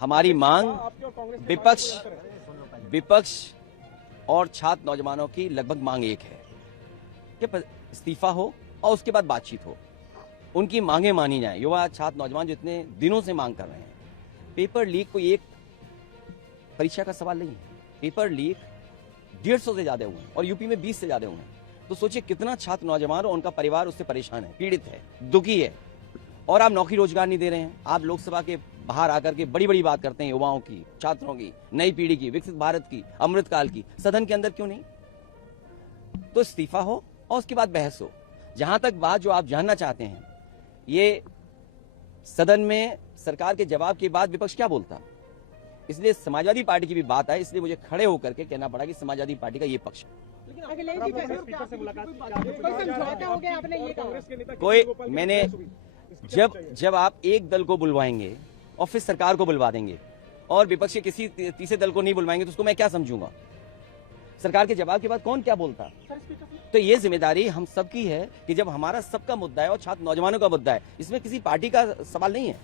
हमारी मांग विपक्ष और छात्र नौजवानों की लगभग मांग एक है कि इस्तीफा हो और उसके बाद बातचीत हो, उनकी मांगे मानी जाएं। युवा छात्र नौजवान जो इतने दिनों से मांग कर रहे हैं। पेपर लीक कोई एक परीक्षा का सवाल नहीं है। पेपर लीक 150 से ज्यादा हुए हैं और यूपी में 20 से ज्यादा हुए हैं। तो सोचिए कितना छात्र नौजवान और उनका परिवार उससे परेशान है, पीड़ित है, दुखी है। और आप नौकरी रोजगार नहीं दे रहे हैं। आप लोकसभा के बाहर आकर के बड़ी बड़ी बात करते हैं युवाओं की, छात्रों की, नई पीढ़ी की, विकसित भारत की, अमृतकाल की। सदन के अंदर क्यों नहीं? तो इस्तीफा हो और उसके बाद बहस हो। जहां तक बात जो आप जानना चाहते हैं, ये सदन में सरकार के जवाब के बाद विपक्ष क्या बोलता, इसलिए समाजवादी पार्टी की भी बात है। इसलिए मुझे खड़े होकर के कहना पड़ा कि समाजवादी पार्टी का ये पक्ष कोई मैंने जब आप एक दल को बुलवाएंगे और फिर सरकार को बुलवा देंगे और विपक्ष के किसी तीसरे दल को नहीं बुलवाएंगे तो उसको मैं क्या समझूंगा? सरकार के जवाब के बाद कौन क्या बोलता? तो ये जिम्मेदारी हम सबकी है कि जब हमारा सबका मुद्दा है और छात्र नौजवानों का मुद्दा है, इसमें किसी पार्टी का सवाल नहीं है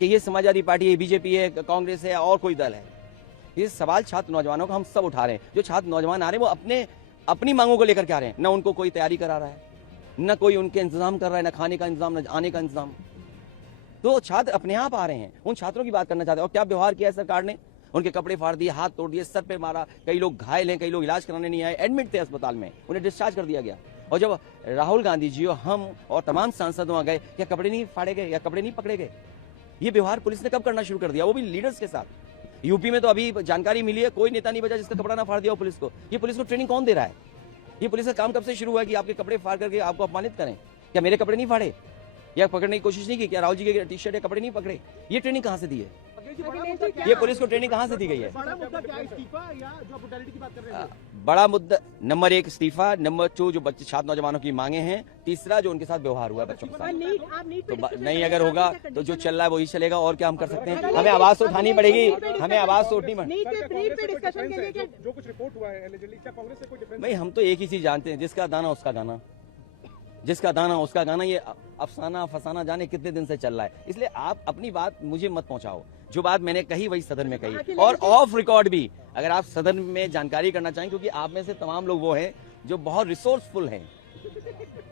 कि ये समाजवादी पार्टी है, बीजेपी है, कांग्रेस है और कोई दल है। ये सवाल छात्र नौजवानों का हम सब उठा रहे हैं। जो छात्र नौजवान आ रहे हैं वो अपनी मांगों को लेकर के आ रहे हैं। न उनको कोई तैयारी करा रहा है, न कोई उनके इंतजाम कर रहा है, न खाने का इंतजाम, न आने का इंतजाम। तो छात्र अपने आप आ रहे हैं। उन छात्रों की बात करना चाहते हैं। और क्या व्यवहार किया है सरकार ने? उनके कपड़े फाड़ दिए, हाथ तोड़ दिए, सर पे मारा। कई लोग घायल हैं, कई लोग इलाज कराने नहीं आए, एडमिट थे अस्पताल में, उन्हें डिस्चार्ज कर दिया गया। और जब राहुल गांधी जी और हम और तमाम सांसद वहां गए, क्या कपड़े नहीं फाड़े गए या कपड़े नहीं पकड़े गए? ये व्यवहार पुलिस ने कब करना शुरू कर दिया, वो भी लीडर्स के साथ? यूपी में तो अभी जानकारी मिली है, कोई नेता नहीं बचा जिसका कपड़ा ना फाड़ दिया हो पुलिस को। ये पुलिस को ट्रेनिंग कौन दे रहा है? ये पुलिस का काम कब से शुरू हुआ कि आपके कपड़े फाड़ करके आपको अपमानित करें? क्या मेरे कपड़े नहीं फाड़े या पकड़ने की कोशिश नहीं की? क्या राहुल जी के टी शर्ट या कपड़े नहीं पकड़े? ये ट्रेनिंग कहां से दी है? ये पुलिस को ट्रेनिंग कहां से दी गई है? बड़ा मुद्दा नंबर 1 इस्तीफा, नंबर 2 जो बच्चे छात्र नौजवानों की मांगे हैं, तीसरा जो उनके साथ व्यवहार हुआ है बच्चों के साथ। तो नहीं अगर होगा तो जो चल रहा है वही चलेगा। और क्या हम कर सकते हैं? हमें आवाज तो उठानी पड़ेगी, हमें आवाज तो उठनी पड़ेगी। जो कुछ रिपोर्ट हुआ है कांग्रेस से कोई डिफरेंस? भाई हम तो एक ही चीज जानते हैं, जिसका दाना उसका गाना, जिसका दाना उसका गाना। ये अफसाना फसाना जाने कितने दिन से चल रहा है। इसलिए आप अपनी बात मुझे मत पहुंचाओ। जो बात मैंने कही वही सदन में कही और ऑफ रिकॉर्ड भी, अगर आप सदन में जानकारी करना चाहें, क्योंकि आप में से तमाम लोग वो हैं जो बहुत रिसोर्सफुल हैं।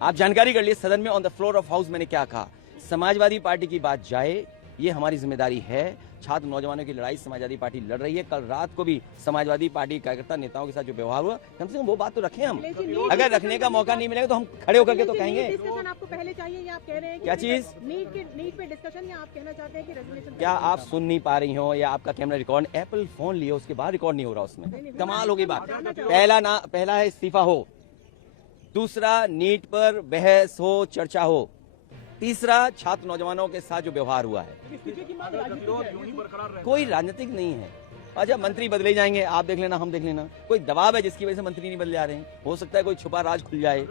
आप जानकारी कर लिए सदन में on the floor of house मैंने क्या कहा। समाजवादी पार्टी की बात जाए, ये हमारी जिम्मेदारी है। छात्र नौजवानों की लड़ाई समाजवादी पार्टी लड़ रही है। कल रात को भी समाजवादी पार्टी कार्यकर्ता नेताओं के साथ जो व्यवहार हुआ, कम से कम वो बात तो रखें हम। अगर रखने का मौका नहीं मिलेगा तो हम खड़े होकर के तो कहेंगे। आपको पहले चाहिए या आप कह रहे हैं क्या चीज? नीट पे डिस्कशन, या आप कहना चाहते हैं कि रेजोल्यूशन? क्या आप सुन नहीं पा रही हो या आपका कैमरा रिकॉर्ड? एप्पल फोन लिए उसके बाद रिकॉर्ड नहीं हो रहा उसमें। कमाल होगी बात। पहला है इस्तीफा हो, दूसरा नीट पर बहस हो, चर्चा हो, तीसरा छात्र नौजवानों के साथ जो व्यवहार हुआ है। कोई राजनीतिक नहीं है। अच्छा मंत्री बदले जाएंगे, आप देख लेना, हम देख लेना। कोई दबाव है जिसकी वजह से मंत्री नहीं बदले जा रहे हैं? हो सकता है कोई छुपा राज खुल जाए।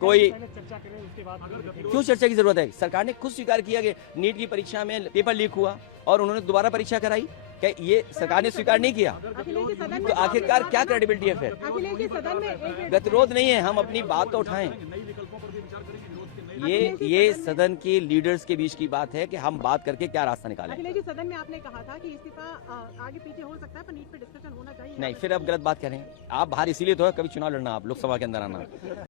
कोई क्यों चर्चा की जरूरत है? सरकार ने खुद स्वीकार किया कि नीट की परीक्षा में पेपर लीक हुआ और उन्होंने दोबारा परीक्षा कराई। क्या ये सरकार ने स्वीकार नहीं किया? तो आखिरकार क्या क्रेडिबिलिटी है फिर? गतिरोध नहीं है, हम अपनी बात तो उठाएं। ये सदन के लीडर्स के बीच की बात है कि हम बात करके क्या रास्ता निकालें। अखिलेश जी, सदन में आपने कहा था कि इस्तीफा आगे पीछे हो सकता है पर नीट पे डिस्कशन होना चाहिए। नहीं, फिर अब गलत बात करें। आप बाहर इसीलिए तो है, कभी चुनाव लड़ना, आप लोकसभा के अंदर आना।